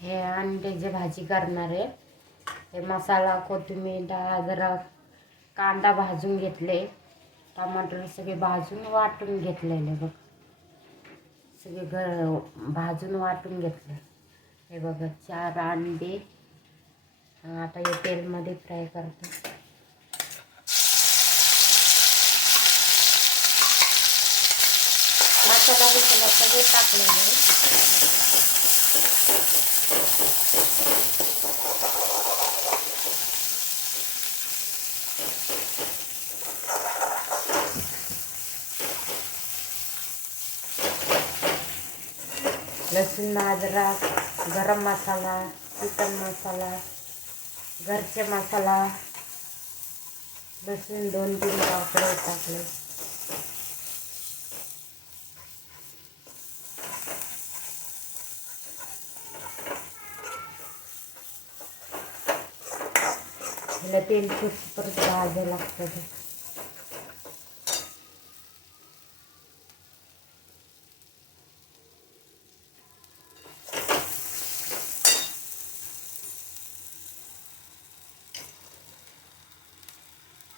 हे अंड्याची भाजी करणार आहे. हे मसाला, कोथिंबीर, डाळ, जरा कांदा भाजून घेतले, टमाटर सगळे भाजून वाटून घेतलेले बघ. सगळे भाजून वाटून घेतले. हे बघा 4 अंडे. आता हे तेलमध्ये फ्राय करतो. मसाला बिसाला सगळे टाकलेले. लसूण, अद्रक, गरम मसाला, चिकन मसाला, घरचे मसाला, लसूण 2-3 पाकळे टाकले. ह्याला तेल परत भाजावं लागतं.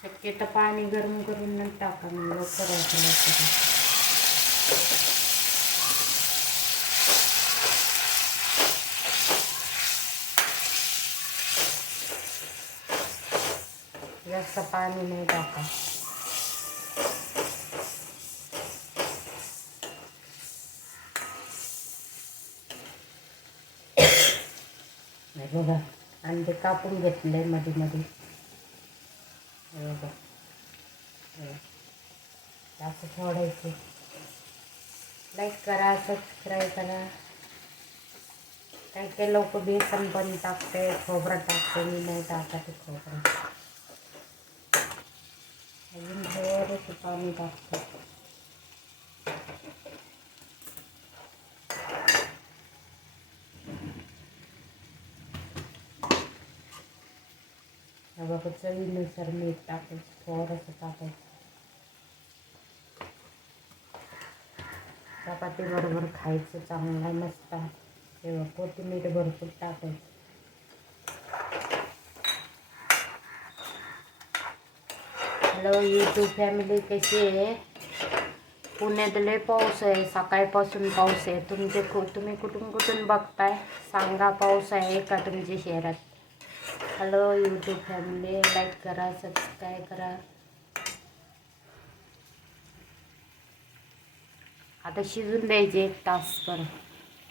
शक्यतो पाणी गरम करून टाका, म्हणजे लवकर होतं. जास्त पाणी नाही टाका. बघा अंडे कापून घेतले मध्ये मध्ये. बघा असं सोडायचं. लाईक करा, सबस्क्राईब करा. काही काही लोक बेसन पण टाकते, खोबरं टाकते. मी नाही टाकत खोबरं. अजून थोडंसं पाणी टाकते. बघा चवीनुसार मीठ टाकायचं, थोडंसं टाकायचं. चपाती बरोबर खायचं, चांगला मस्त. तेव्हा कोथिंबीर भरपूर टाकायचं. हॅलो यूट्यूब फॅमिली, कशी आहे? पुण्यात लय पाऊस आहे, सकाळपासून पाऊस आहे. तुम्ही कुठून बघताय सांगा? पाऊस आहे का तुमच्या शहरात? हॅलो यूट्यूब फॅमिली, लाईक करा, सबस्क्राईब करा. आता शिजून द्यायचे 1 तास.